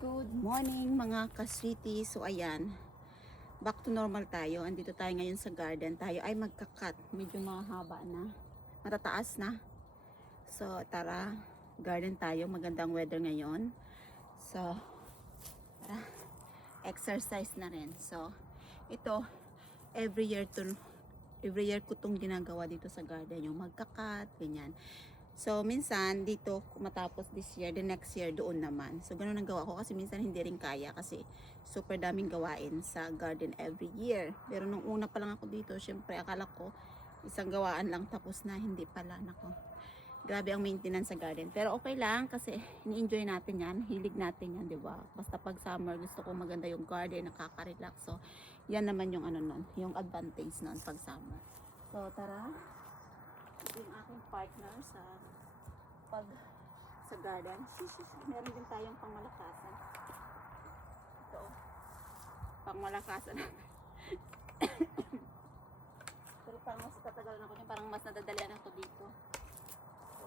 Good morning mga ka-sweetie. So ayan, back to normal tayo. Andito tayo ngayon sa garden. Tayo ay magka-cut. Medyo mahaba na. Matataas na. So tara, garden tayo. Magandang weather ngayon. So tara, exercise na rin. So ito, every year ko itong ginagawa dito sa garden. Yung magka-cut, ganyan. So, minsan, dito, matapos this year, the next year, doon naman. So, ganun ang gawa ko kasi minsan hindi rin kaya kasi super daming gawain sa garden every year. Pero nung una pa lang ako dito, syempre, akala ko isang gawaan lang tapos na, hindi pala. Nako, grabe ang maintenance sa garden. Pero okay lang kasi ni-enjoy natin yan. Hilig natin yan, di ba? Basta pag summer, gusto ko maganda yung garden, nakaka-relax. So, yan naman yung ano nun, yung advantage nun pag summer. So, tara. Ito yung aking partner sa garden. Meron din tayong pangmalakasan. Ito, pangmalakasan. Pero parang mas tatagalan ako niya, parang mas nadadalian ako dito. So,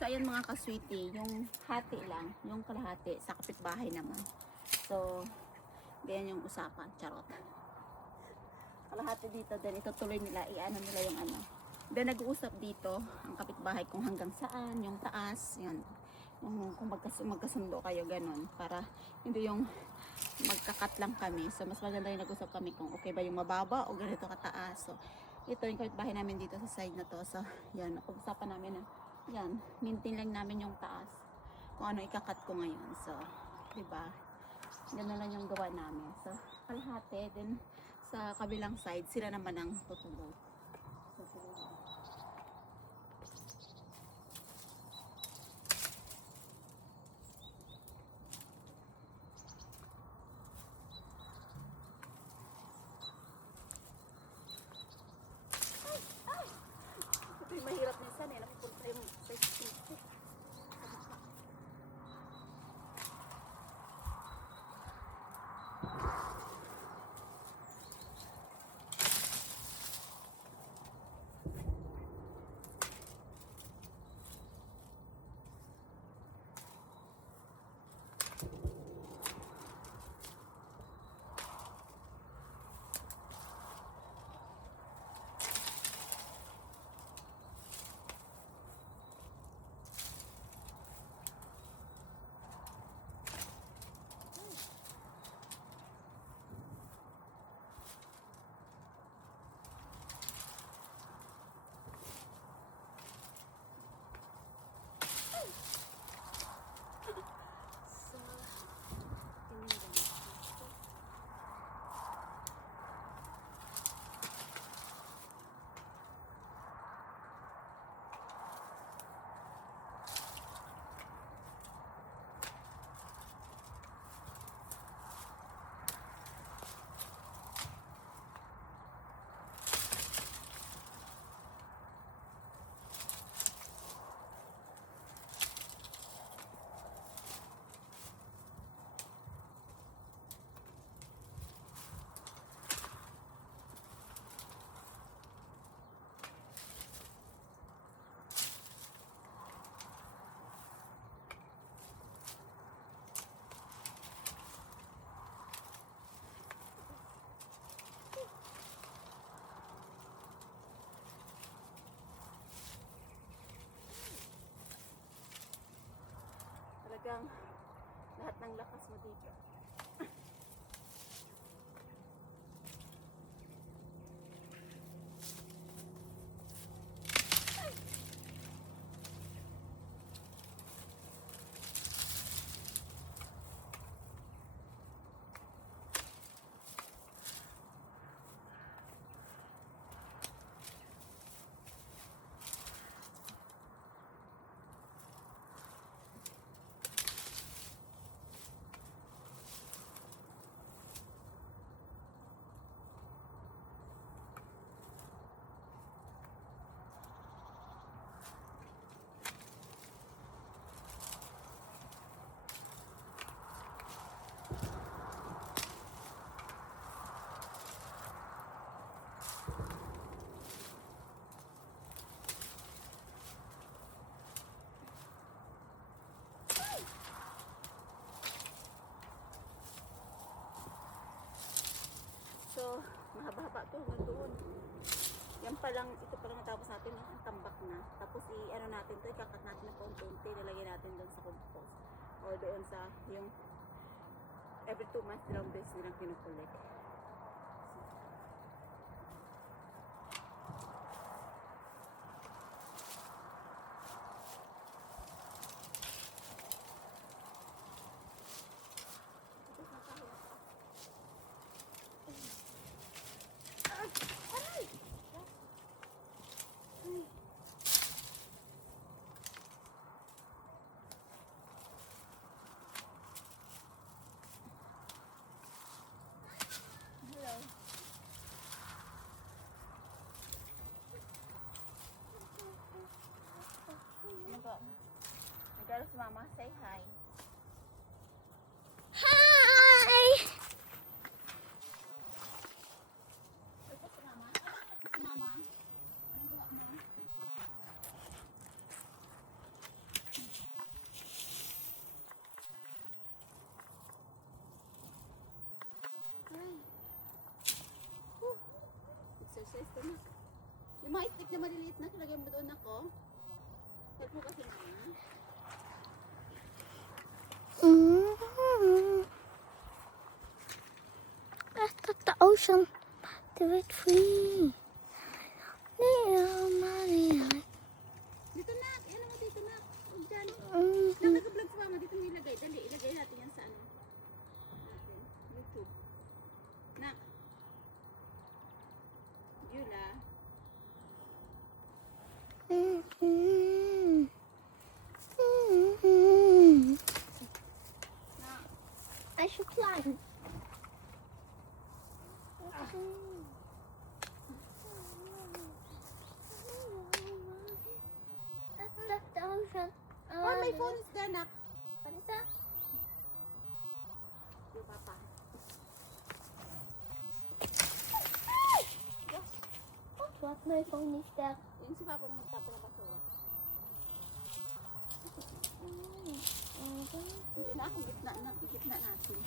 So, ayan mga ka-sweetie, yung hati lang, yung kalahati sa kapitbahay naman. So, ganyan yung usapan, charot. Kalahati dito, then itutuloy nila, i-ano nila yung ano. Then nag-uusap dito, ang kapitbahay kung hanggang saan, yung taas, yun. Yung, kung magkasundo kayo, ganun. Para hindi yung magkakat lang kami. So, mas maganda yung nag-usap kami kung okay ba yung mababa o ganito kataas. So, ito yung kapitbahay namin dito sa side na to. So, yan, napag-usapan namin na yan, maintain lang namin yung taas kung ano ikakat ko ngayon. So, diba, gano'n lang yung gawa namin. So, kalahati, then sa kabilang side, sila naman ang tutulog. So, sila. Ito yung mahirap minsan eh, napupunta yung sa stick. Talagang lahat ng lakas mo dito. yun. Yan pa lang, ito pa lang natapos natin, ang tambak na. Tapos i-ano natin to, ikakat natin na paunti-unti, lalagay natin doon sa compost. Or doon sa, yung every 2 months nilang base nilang kinukulik. Girls, mama, say hi. Hi! Ito si mama. Ito si mama. Anong gawa mo? Ay. Whew. Exercise ko na. Yung mga stick na maliliit na, lagyan mo doon ako. Help mo kasi mama. That's the ocean. Do it free. Dito na, ano mo dito na? Diyan. Nag-vlog si mama, dito mo ilagay. Dali, ilagay natin yan sa ano. Natin. YouTube. Nak. Yula. Nak. I should climb. That's the ocean. Oh, my phone is there, nak. What is that? Yung papa. What? My phone is there. Yung si papa mo nagtapon ng basura. Hindi na ako, gitna natin.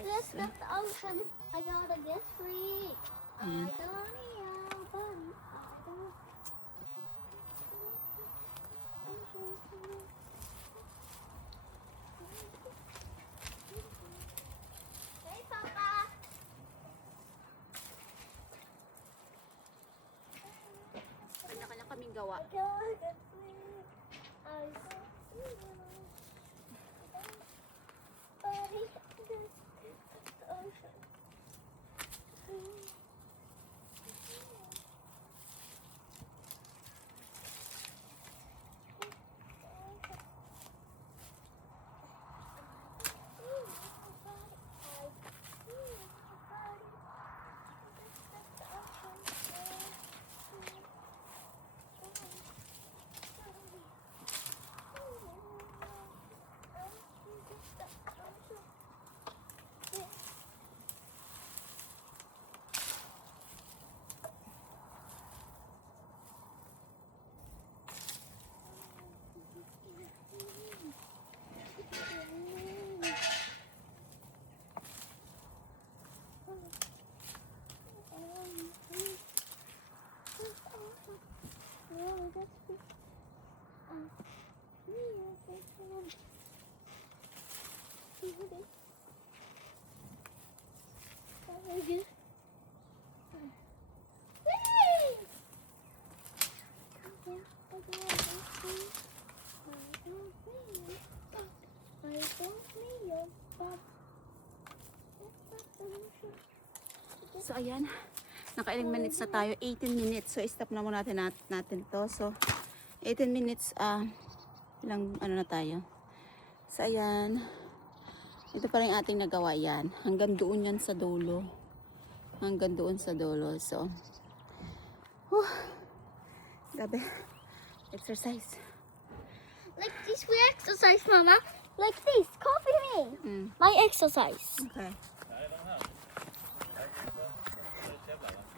That's not the ocean. I gotta get free. I don't Hey, Papa. Kanya-kanya kaming gawa. I gotta get free. I don't Body, that's the ocean. So ayan, naka-ilang minutes na tayo, 18 minutes. So stop na muna natin to. So 18 minutes, ilang ano na tayo. So ayan, ito pa rin ating nagawa yan. Hanggang doon yan sa dulo. Hanggang doon sa dulo. So, grabe, exercise. Like this, we exercise, Mama. Like this, copy me. My exercise. Okay.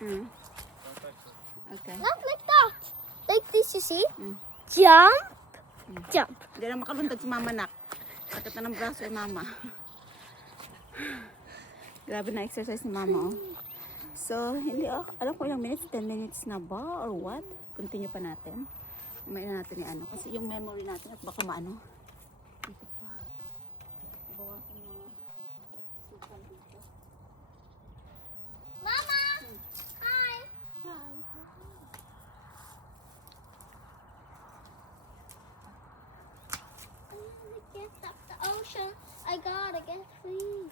Okay. Not like that. Like this, you see? Jump, jump. Hindi na makaluntad si mama, nak. Sakit na ng braso ni mama. Grabe na exercise ni mama, oh. So, hindi alam ko ilang minutes, 10 minutes na ba or what? Continue pa natin. May na natin yung ano. Kasi yung memory natin at baka maano. Dito pa. Bawasan mga sukan dito. Mama! Hi! Hi. I wanna get up the ocean. I gotta get free.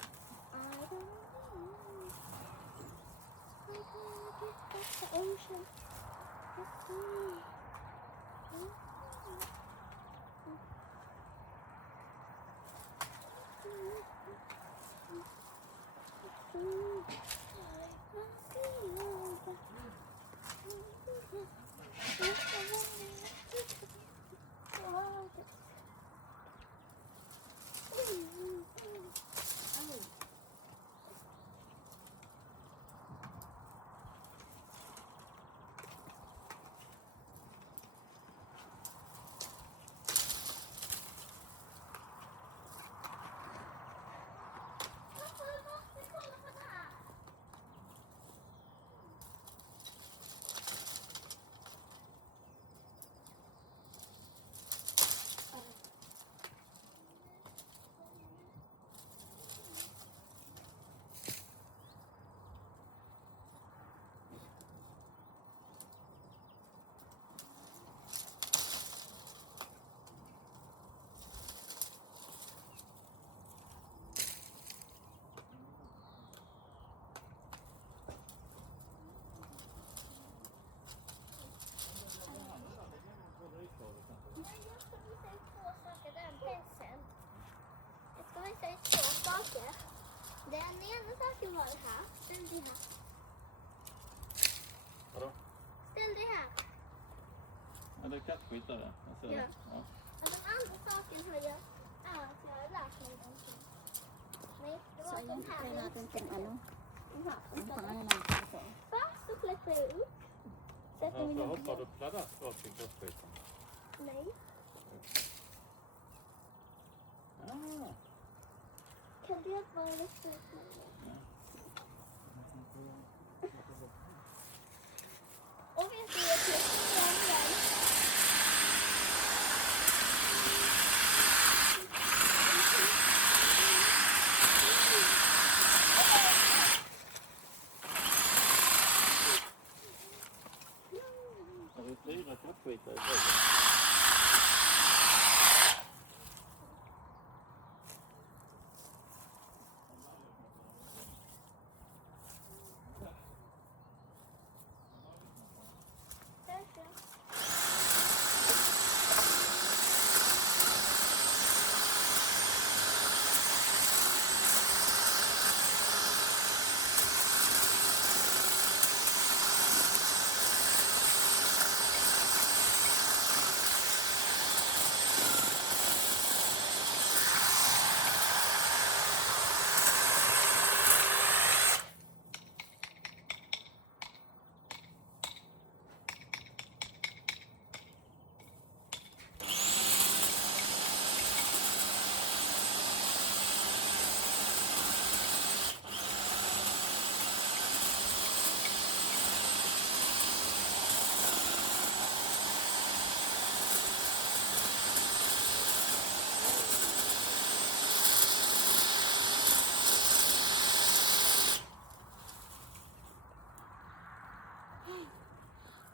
I don't know. I gotta get up the ocean. Get free. Jag ska visa er 2 saker. Den ena saken var det här. Ställ dig här. Vadå? Ställ dig här. Ja, det är kattskit där. Jag ser Ja. det. Ja. Och den andra saken har jag är att jag har lärt mig någonting. Nej, det So, var ayan, den här. try natin kung ano. Den här. Ang pangalan natin ito. Först så klättrar jag upp. Sätter Varför mina hoppar ben. du pladask rakt i kattskiten? Nej. Ah. Kan du hjälpa mig att lyfta upp mig? Och vet du, jag klättrar igen. Har du 4 kattskitar i båten?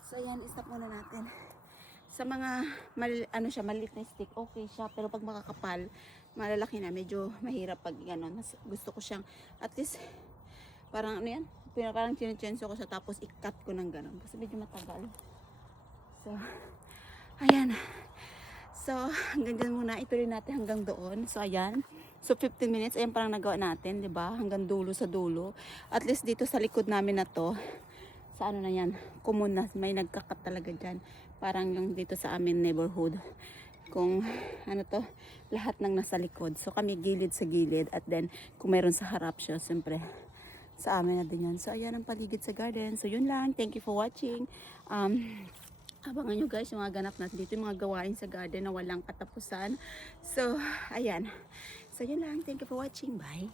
So, ayan, stop muna natin. Sa mga, ano siya, maliit na stick, okay siya. Pero pag makakapal, malalaki na, medyo mahirap pag gano'n. Mas gusto ko siyang, at least, parang ano yan, parang chinichenso ko siya, tapos i-cut ko ng gano'n. Kasi medyo matagal. So, ayan. So, hanggang dyan muna. Ituloy natin hanggang doon. So, ayan. So, 15 minutes. Ayan parang nagawa natin, di ba? Hanggang dulo sa dulo. At least dito sa likod namin na to, sa ano na yan, common na, may nagkakat talaga dyan. Parang yung dito sa amin neighborhood. Kung ano to, lahat ng nasa likod. So kami gilid sa gilid. At then, kung meron sa harap siya, siyempre, sa amin na din yan. So ayan ang paligid sa garden. So yun lang. Thank you for watching. Abangan nyo guys yung mga ganap natin dito. Yung mga gawain sa garden na walang katapusan. So, ayan. So yun lang. Thank you for watching. Bye.